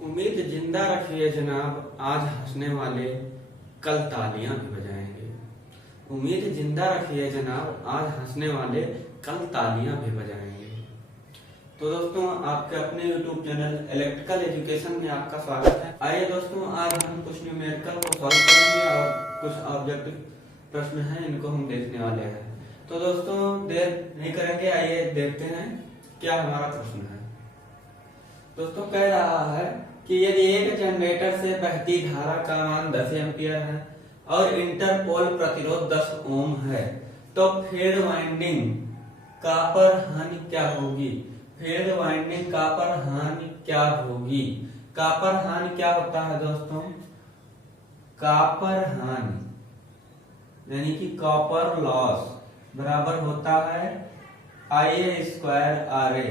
उम्मीद जिंदा रखिए जनाब, आज हंसने वाले कल तालियां भी बजाएंगे। उम्मीद जिंदा रखिए जनाब, आज हंसने वाले कल तालियां भी बजाएंगे। तो दोस्तों, आपके अपने YouTube चैनल इलेक्ट्रिकल एजुकेशन में आपका स्वागत है। आइए दोस्तों, आज हम कुछ न्यूमेरिकल को सॉल्व करेंगे और कुछ ऑब्जेक्टिव प्रश्न हैं, इनको हम देखने वाले हैं। तो दोस्तों, देर नहीं करेंगे, आइए देखते हैं क्या हमारा प्रश्न है। दोस्तों, कह रहा है कि यदि एक जनरेटर से बहती धारा का मान 10 एम्पियर है और इंटरपोल प्रतिरोध 10 ओम है, तो फील्ड वाइंडिंग कॉपर हानि क्या होगी। फील्ड वाइंडिंग कॉपर हानि क्या होगी। कॉपर हानि क्या होता है दोस्तों। कॉपर हानि यानी कि कॉपर लॉस बराबर होता है Ia² RA।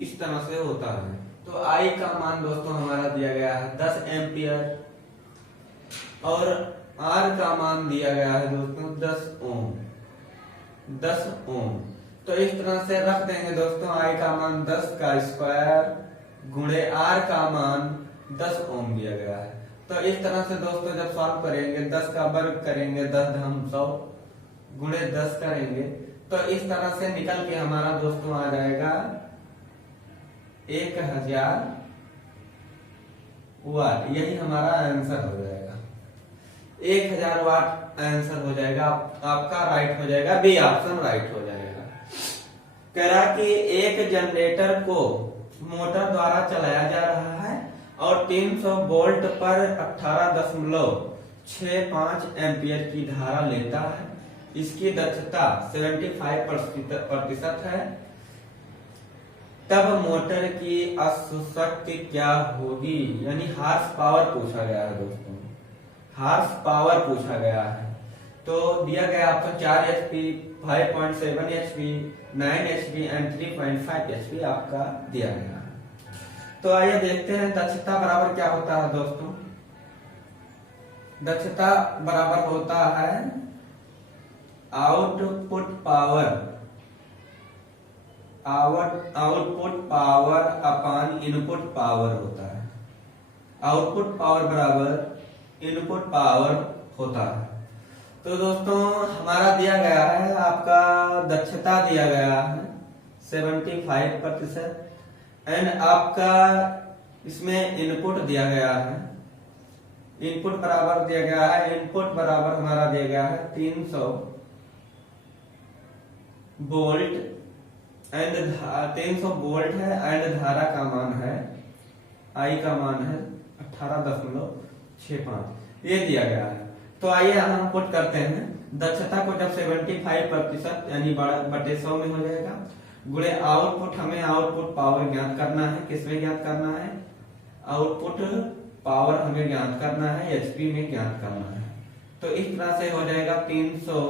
इस तरह से होता है। तो आई का मान दोस्तों हमारा दिया गया है 10 एम्पियर और आर का मान दिया गया है दोस्तों 10 ओम। 10 ओम। तो इस तरह से रख देंगे दोस्तों, आई का मान 10 का स्क्वायर गुणे आर का मान 10 ओम दिया गया है। तो इस तरह से दोस्तों जब सॉल्व करेंगे, 10 का वर्ग करेंगे 10⁻100 गुणे 10 करेंगे, तो इस तरह से निकल के हमारा दोस्तों आ जाएगा 1000 वाट। यही हमारा आंसर हो जाएगा। 1000 वाट आंसर हो जाएगा। आपका राइट हो जाएगा, बी ऑप्शन राइट हो जाएगा। कह रहा कि एक जनरेटर को मोटर द्वारा चलाया जा रहा है और 300 वोल्ट पर 18.65 एम्पियर की धारा लेता है। इसकी दक्षता 75% है। तब मोटर की अशक्ति क्या होगी। यानी हार्स पावर पूछा गया है दोस्तों, हार्स पावर पूछा गया है। तो दिया गया आपको 4 HP, 5.7 HP, 9 HP and 3.5 HP आपका दिया गया है। तो आइए देखते हैं दक्षता बराबर क्या होता है दोस्तों। दक्षता बराबर होता है आउटपुट पावर अपान इनपुट पावर होता है। आउटपुट पावर बराबर इनपुट पावर होता है। तो दोस्तों हमारा दिया गया है, आपका दक्षता दिया गया है 75% एंड आपका इसमें इनपुट दिया गया है। इनपुट बराबर दिया गया है, इनपुट बराबर हमारा दिया गया है 300 वोल्ट एंड 300 वोल्ट है एंड धारा का मान है, आई का मान है 18.65, ये दिया गया है। तो आइए हम पुट करते हैं। दक्षता को जब 75% यानी बटे 100 में हो जाएगा, गुणे आउटपुट, हमें आउटपुट पावर ज्ञात करना है। किसमें ज्ञात करना है। आउटपुट पावर हमें ज्ञात करना है, एचपी में ज्ञात करना है। तो इस तरह से हो जाएगा 300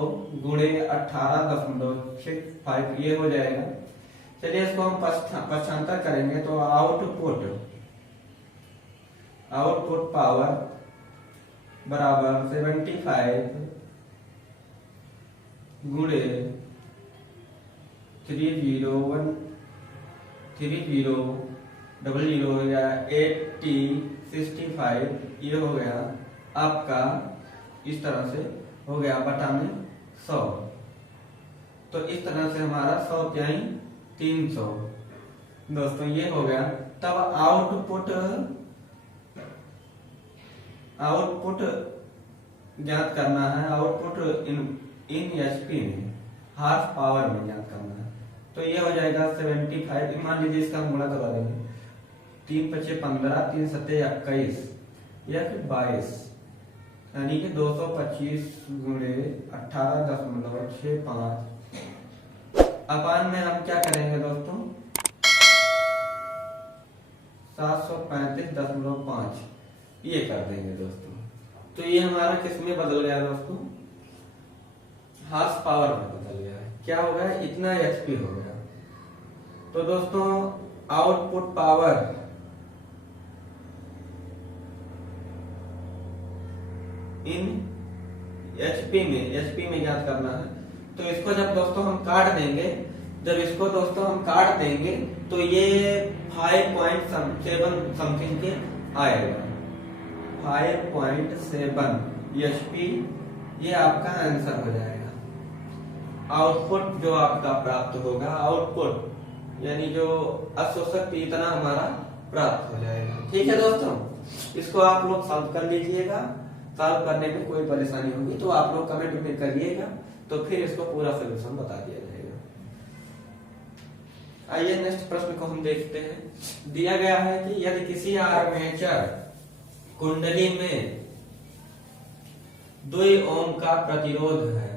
गुणे 18.65, ये हो जाएगा। चलिए इसको हम पक्षांतर करेंगे तो आउटपुट पावर बराबर 75 गुणे 3000 हो गया 8065, ये हो गया आपका। इस तरह से हो गया बटा में 100। तो इस तरह से हमारा 100 त्याई 300 दोस्तों ये हो गया। तब आउटपुट ज्ञात करना है। आउटपुट इन एचपी में, हार्स पावर में ज्ञात करना है। तो ये हो जाएगा 75। मान लीजिए इसका हम गुणा करवा देंगे, 3 × 5 = 15, 3 × 7 = 21, यह 22, यानी कि 225 गुणे 18.65 अपान में हम क्या करेंगे दोस्तों 735.5, ये कर देंगे दोस्तों। तो ये हमारा किस में बदल गया दोस्तों, हार्स पावर में बदल गया है। क्या हो गया, इतना एचपी हो गया। तो दोस्तों आउटपुट पावर इन एचपी में ज्ञात करना है। तो इसको जब दोस्तों हम काट देंगे जब इसको दोस्तों हम काट देंगे तो ये 5.7 समथिंग के आएगा। 5.7 HP ये आपका आंसर हो जाएगा। आउटपुट जो आपका प्राप्त होगा, आउटपुट यानी जो अशोषक इतना हमारा प्राप्त हो जाएगा। ठीक है दोस्तों, इसको आप लोग सॉल्व कर लीजिएगा। सॉल्व करने में कोई परेशानी होगी तो आप लोग कमेंट में करिएगा, तो फिर इसको पूरा सोल्यूशन बता दिया जाएगा। आइए नेक्स्ट प्रश्न को हम देखते हैं। दिया गया है कि यदि किसी आर्मेचर कुंडली में 2 ओम का प्रतिरोध है,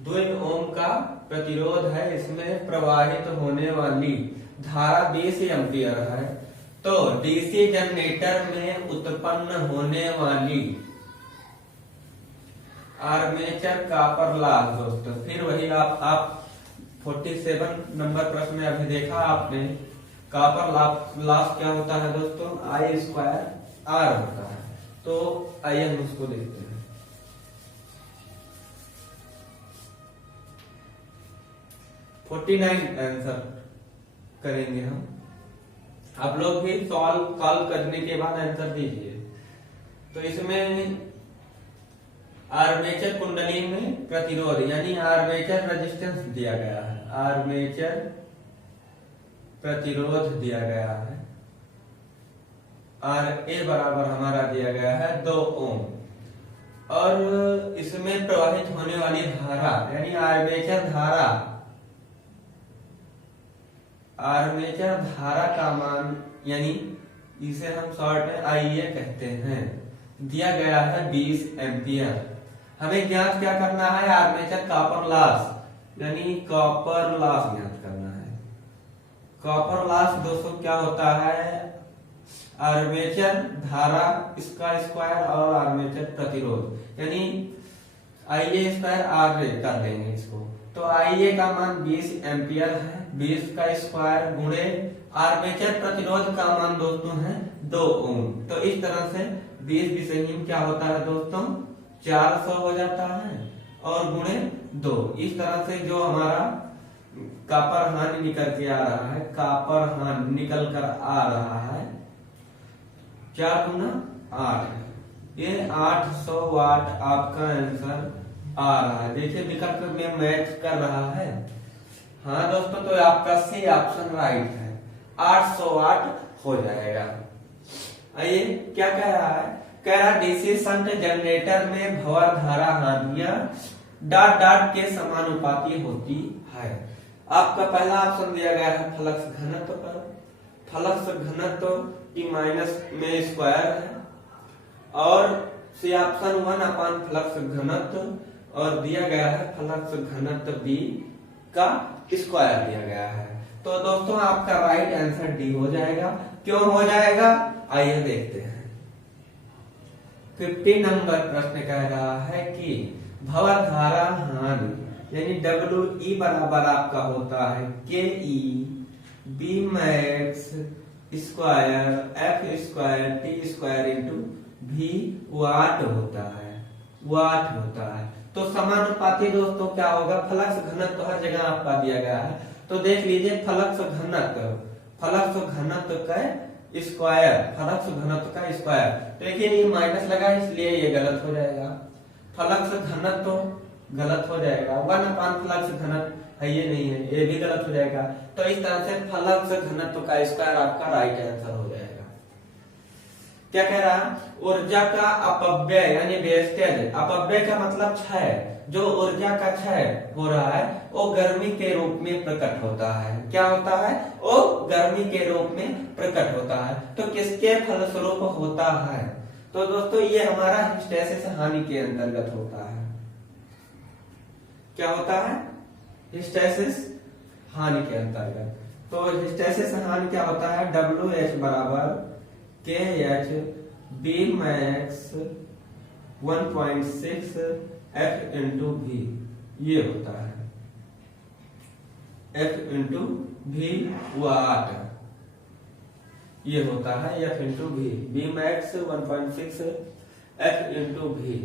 2 ओम का प्रतिरोध है, इसमें प्रवाहित होने वाली धारा 20 एम्पियर है, तो डीसी जनरेटर में उत्पन्न होने वाली आर्मेचर कॉपर लॉस दोस्तों, फिर वही आप 47 नंबर प्रश्न में अभी देखा आपने, कॉपर लॉस क्या होता है दोस्तों, I²R होता है। तो आइए हम उसको देखते हैं। 49 आंसर करेंगे हम। आप लोग भी सॉल्व करने के बाद आंसर दीजिए। तो इसमें आर्मेचर कुंडली में प्रतिरोध यानी आर्मेचर रेजिस्टेंस दिया गया है, आर्मेचर प्रतिरोध दिया गया है, RA बराबर हमारा दिया गया है 2 ओम, और इसमें प्रवाहित होने वाली धारा यानी आर्मेचर धारा, आर्मेचर धारा का मान यानी इसे हम शॉर्ट में IA कहते हैं, दिया गया है 20 एम्पियर। हमें ज्ञात क्या करना है, आर्मेचर कॉपर लॉस यानी कॉपर लॉस ज्ञात करना है। कॉपर लॉस दोस्तों क्या होता है, आर्मेचर धारा इसका स्क्वायर और आर्मेचर प्रतिरोध यानी IA²RA कर देंगे इसको। तो IA का मान 20 एम्पियर है, 20 का स्क्वायर गुणे आर्मेचर प्रतिरोध का मान दोस्तों है 2 ओम। तो इस तरह से 20 20 क्या होता है दोस्तों, 400 हो जाता है, और गुणे 2। इस तरह से जो हमारा कॉपर हानि निकल के आ रहा है, कॉपर हानि निकल कर आ रहा है 4 गुना 8, ये 800 वाट आपका आंसर आ रहा है। देखिए विकल्प में मैच कर रहा है। हाँ दोस्तों, तो आपका सी ऑप्शन राइट है, 800 वाट हो जाएगा। आइए क्या कह रहा है, कह रहा डीसी शंट जनरेटर में भंवर धारा हानियां डॉट डॉट के समानुपाती होती है। आपका पहला ऑप्शन दिया गया है फ्लक्स घनत्व पर, फ्लक्स घनत्व की माइनस में स्क्वायर है, और सी ऑप्शन 1 फ्लक्स घनत्व, और दिया गया है फ्लक्स घनत्व B का स्क्वायर दिया गया है। तो दोस्तों आपका राइट आंसर डी हो जाएगा। क्यों हो जाएगा, आइए देखते हैं। 50 नंबर प्रश्न कह रहा है कि भंवर धारा हानि यानी WE बराबर आपका होता है KE B max square F² T² into V वाट होता है, वाट होता है। तो समानुपाती दोस्तों क्या होगा, फ्लक्स घनत्व हर जगह आपका दिया गया है, तो देख लीजिए फ्लक्स घनत्व, फ्लक्स घनत्व का स्क्वायर, फ्लक्स घनत्व का स्क्वायर। देखिए ये माइनस लगा इसलिए ये गलत हो जाएगा, फ्लक्स घनत्व गलत हो जाएगा, 1 फ्लक्स घनत्व है ये नहीं है, ये भी गलत हो जाएगा। तो इस तरह से फ्लक्स घनत्व का स्क्वायर आपका राइट आंसर हो जाएगा। क्या कह रहा है, ऊर्जा का अपव्यय यानी वेस्टेज, अपव्यय का मतलब क्षय, जो ऊर्जा का क्षय हो रहा है वो गर्मी के रूप में प्रकट होता है। क्या होता है, वो गर्मी के रूप में प्रकट होता है। तो किसके फलस्वरूप होता है, तो दोस्तों ये हमारा हिस्टैसिस हानि के अंतर्गत होता है। क्या होता है, हिस्टैसिस हानि के अंतर्गत। तो हिस्टैसिस हानि क्या होता है, WH बराबर KH B max 1.6 F into V, ये होता है F इंटू V वाट, ये होता है F into V, B max 1.6 F into V,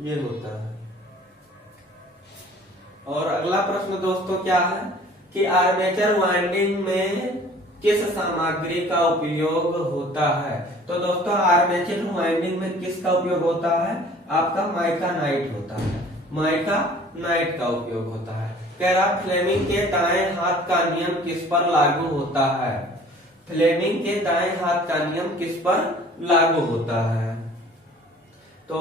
ये होता है। और अगला प्रश्न दोस्तों क्या है कि आर्मेचर वाइंडिंग में किस सामग्री का उपयोग होता है। तो दोस्तों आर्मेचर वाइंडिंग में किसका उपयोग होता है, आपका माइका नाइट होता है, माइका नाइट का उपयोग होता है। कह रहा फ्लेमिंग के दाएं हाथ का नियम किस पर लागू होता है, फ्लेमिंग के दाएं हाथ का नियम किस पर लागू होता है। तो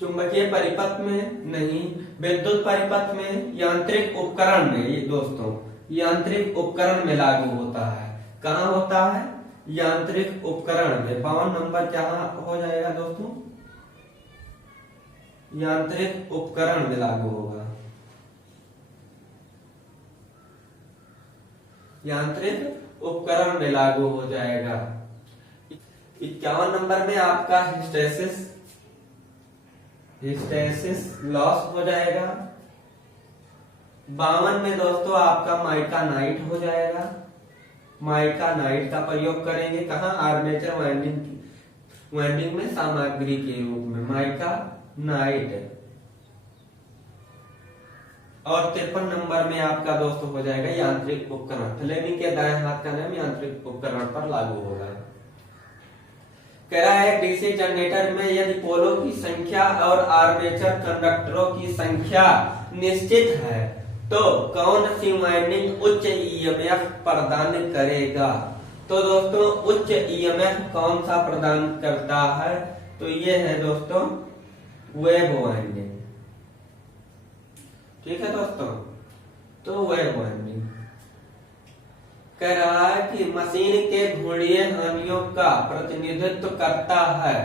चुंबकीय परिपथ में नहीं, विद्युत परिपथ में, यांत्रिक उपकरण में, ये दोस्तों यांत्रिक उपकरण में लागू होता है। कहाँ होता है, यांत्रिक उपकरण में। 52 नंबर क्या हो जाएगा दोस्तों, यांत्रिक उपकरण में लागू होगा, यांत्रिक उपकरण में लागू हो जाएगा। 51 नंबर में आपका हिस्टैसिस लॉस हो जाएगा। 52 में दोस्तों आपका माइका नाइट हो जाएगा, माइका नाइट का प्रयोग करेंगे कहा, आर्मेचर वाइंडिंग में सामग्री के रूप में माइका नाइट। और 53 नंबर में आपका दोस्तों हो जाएगा यांत्रिक उपकरण, फ्लेमिंग के दाएं हाथ का नाम यांत्रिक उपकरण पर लागू होगा। कह रहा है डीसी जनरेटर में यदि पोलों की संख्या और आर्मेचर कंडक्टरों की संख्या निश्चित है तो कौन सी वाइंडिंग उच्च ईएमएफ प्रदान करेगा। तो दोस्तों उच्च ईएमएफ कौन सा प्रदान करता है, तो ये है दोस्तों वेव वाइंडिंग। ठीक है दोस्तों, तो वेव वाइंडिंग। कह रहा है कि मशीन के घूर्णीय हानियों का प्रतिनिधित्व करता है,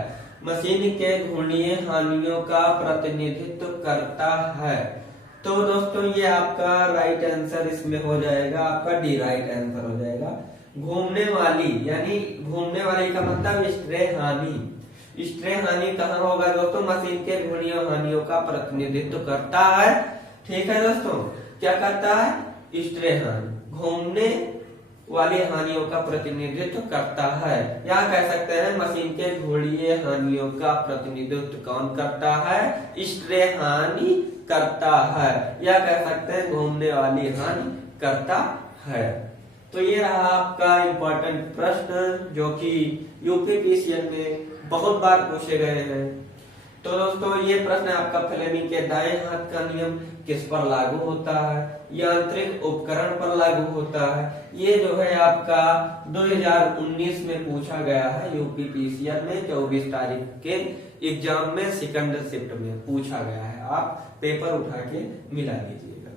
मशीन के घूर्णीय हानियों का प्रतिनिधित्व करता है। तो दोस्तों ये आपका राइट आंसर इसमें हो जाएगा, आपका डी राइट आंसर हो जाएगा। घूमने वाली यानी घूमने वाली का मतलब स्ट्रे हानि, स्ट्रे हानि कहाँ होगा दोस्तों, मशीन के घूर्णीय हानियों का प्रतिनिधित्व करता है। ठीक है दोस्तों, क्या करता है, स्ट्रे हानि, घूमने वाली हानियों का प्रतिनिधित्व करता है। या कह सकते हैं मशीन के घूर्णीय हानियों का प्रतिनिधित्व कौन करता है, स्ट्रे हानि करता है, या कह सकते हैं घूमने वाली हानि करता है। तो ये रहा आपका इम्पोर्टेंट प्रश्न जो कि यूपीपीसीएल में बहुत बार पूछे गए हैं। तो दोस्तों ये प्रश्न आपका फ्लेमिंग के दाएं हाथ का नियम किस पर लागू होता है, यांत्रिक उपकरण पर लागू होता है। ये जो है आपका 2019 में पूछा गया है यूपीपीसीएल में, 24 तारीख के एग्जाम में सेकंड शिफ्ट में पूछा गया है, आप पेपर उठा के मिला लीजिएगा।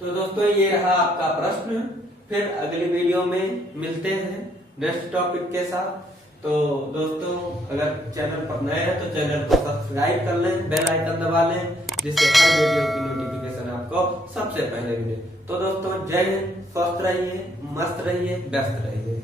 तो दोस्तों ये रहा आपका प्रश्न, फिर अगली वीडियो में मिलते हैं नेक्स्ट टॉपिक के साथ। तो दोस्तों अगर चैनल पर नए हैं तो चैनल को सब्सक्राइब कर लें, बेल आइकन दबा लें, जिससे हर वीडियो की नोटिफिकेशन आपको सबसे पहले मिले। तो दोस्तों जय हिंद, स्वस्थ रहिए, मस्त रहिए, व्यस्त रहिए।